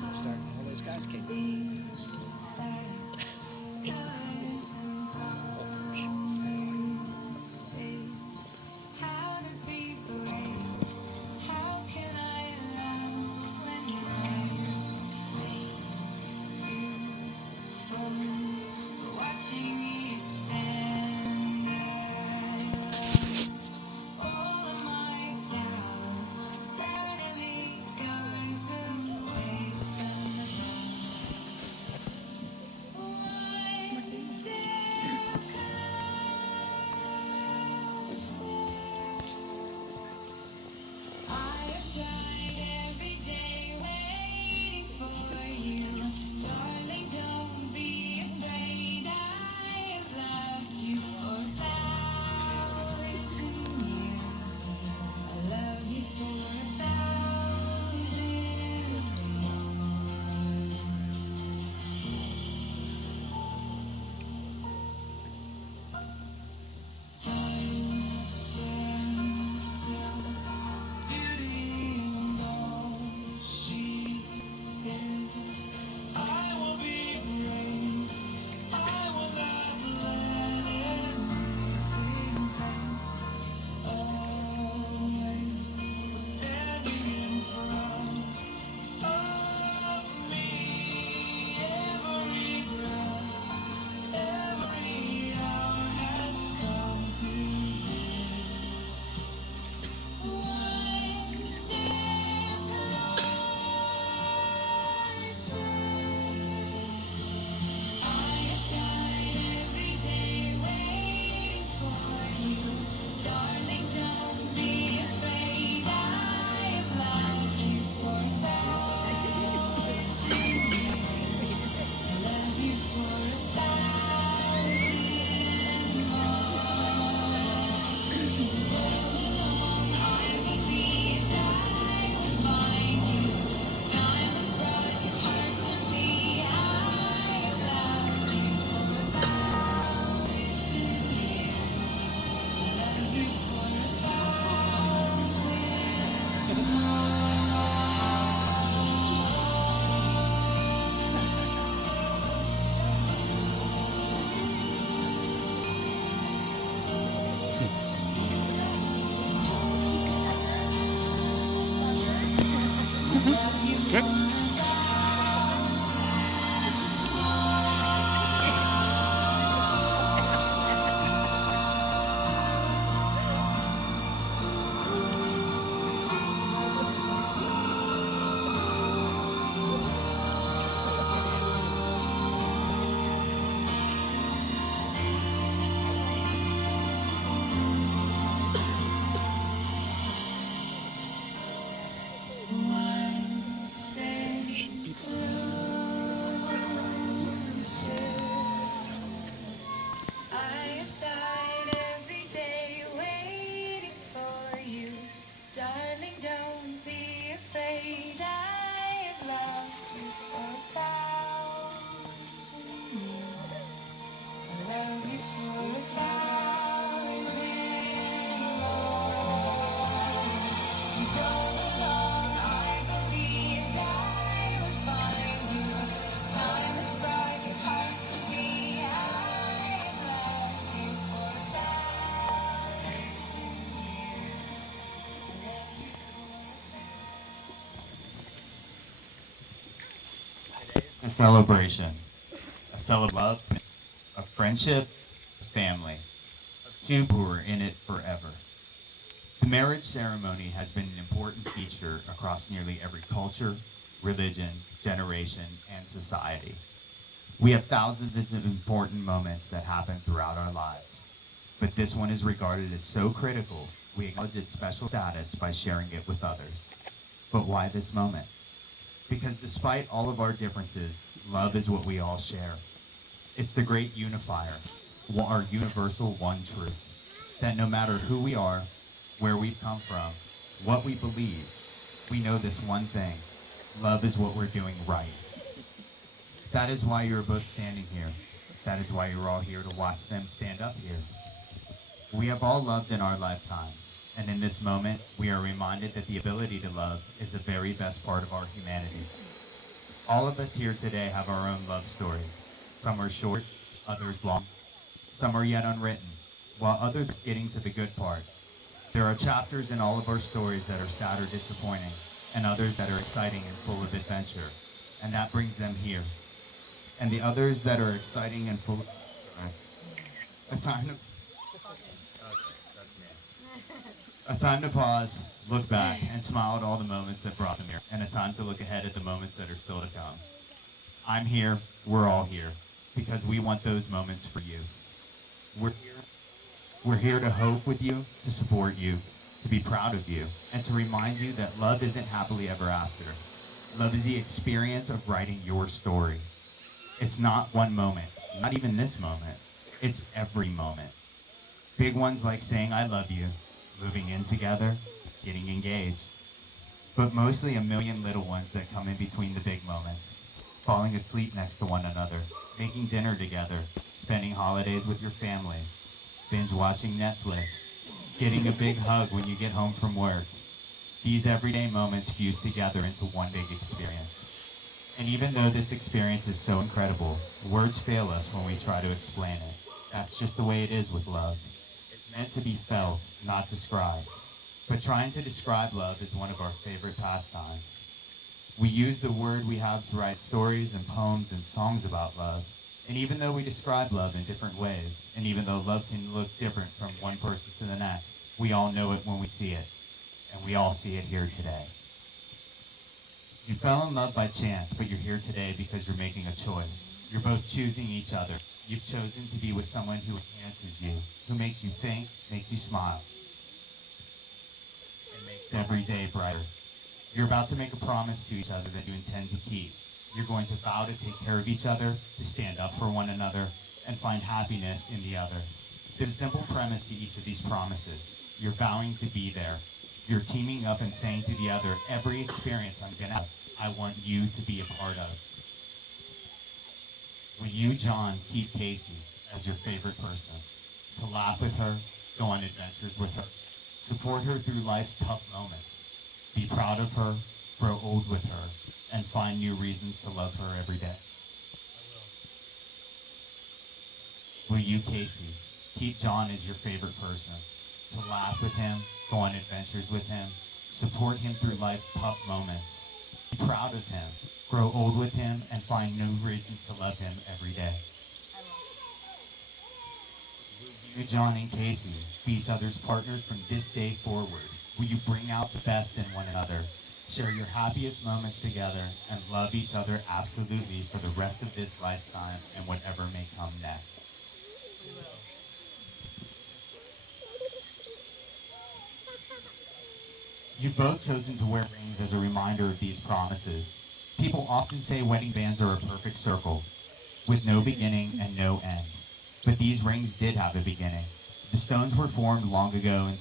Starting all those guys came. A celebration, a love, a friendship, a family, of two who are in it forever. The marriage ceremony has been an important feature across nearly every culture, religion, generation, and society. We have thousands of important moments that happen throughout our lives, but this one is regarded as so critical, we acknowledge its special status by sharing it with others. But why this moment? Because despite all of our differences, love is what we all share. It's the great unifier, our universal one truth, that no matter who we are, where we've come from, what we believe, we know this one thing: love is what we're doing right. That is why you're both standing here. That is why you're all here to watch them stand up here. We have all loved in our lifetimes, and in this moment, we are reminded that the ability to love is the very best part of our humanity. All of us here today have our own love stories. Some are short, others long. Some are yet unwritten, while others are getting to the good part. There are chapters in all of our stories that are sad or disappointing, and others that are exciting and full of adventure, and that brings them here. And the others that are exciting and full of a time to a time to pause, look back, and smile at all the moments that brought them here, and a time to look ahead at the moments that are still to come. I'm here, we're all here, because we want those moments for you. We're here, we're here to hope with you, to support you, to be proud of you, and to remind you that love isn't happily ever after. Love is the experience of writing your story. It's not one moment, not even this moment. It's every moment. Big ones like saying I love you, moving in together, getting engaged. But mostly a million little ones that come in between the big moments. Falling asleep next to one another, making dinner together, spending holidays with your families, binge watching Netflix, getting a big hug when you get home from work. These everyday moments fuse together into one big experience. And even though this experience is so incredible, words fail us when we try to explain it. That's just the way it is with love. It's meant to be felt, not described. But trying to describe love is one of our favorite pastimes. We use the word we have to write stories and poems and songs about love. And even though we describe love in different ways, and even though love can look different from one person to the next, we all know it when we see it. And we all see it here today. You fell in love by chance, but you're here today because you're making a choice. You're both choosing each other. You've chosen to be with someone who enhances you, who makes you think, makes you smile, and makes every day brighter. You're about to make a promise to each other that you intend to keep. You're going to vow to take care of each other, to stand up for one another, and find happiness in the other. There's a simple premise to each of these promises. You're vowing to be there. You're teaming up and saying to the other, every experience I'm going to have, I want you to be a part of. Will you, John, keep Casey as your favorite person? To laugh with her, go on adventures with her, support her through life's tough moments, be proud of her, grow old with her, and find new reasons to love her every day? Will you, Casey, keep John as your favorite person? To laugh with him, go on adventures with him, support him through life's tough moments, be proud of him, grow old with him, and find new reasons to love him every day? Will you, John and Casey, be each other's partners from this day forward? Will you bring out the best in one another, share your happiest moments together, and love each other absolutely for the rest of this lifetime and whatever may come next? You've both chosen to wear rings as a reminder of these promises. People often say wedding bands are a perfect circle, with no beginning and no end. But these rings did have a beginning. The stones were formed long ago and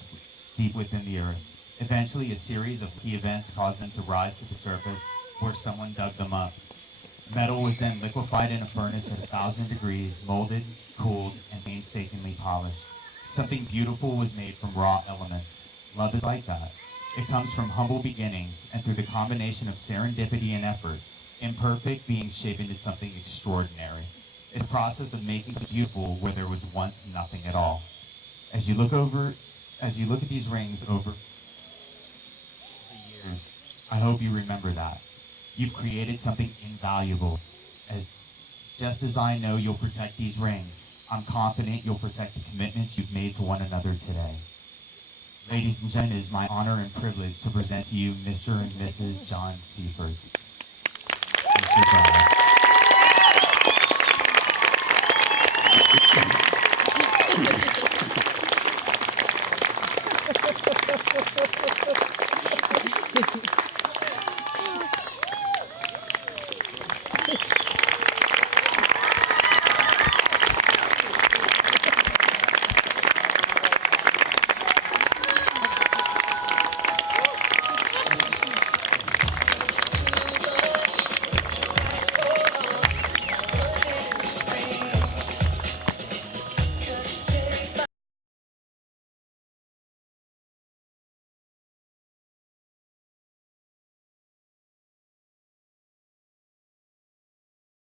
deep within the earth. Eventually, a series of key events caused them to rise to the surface, where someone dug them up. Metal was then liquefied in a furnace at 1,000 degrees, molded, cooled, and painstakingly polished. Something beautiful was made from raw elements. Love is like that. It comes from humble beginnings, and through the combination of serendipity and effort, imperfect beings shape into something extraordinary. It's a process of making something beautiful where there was once nothing at all. As you look over, as you look at these rings over the years, I hope you remember that. You've created something invaluable. As just as I know you'll protect these rings, I'm confident you'll protect the commitments you've made to one another today. Ladies and gentlemen, it is my honor and privilege to present to you Mr. and Mrs. John Seifert. Mr. Brown.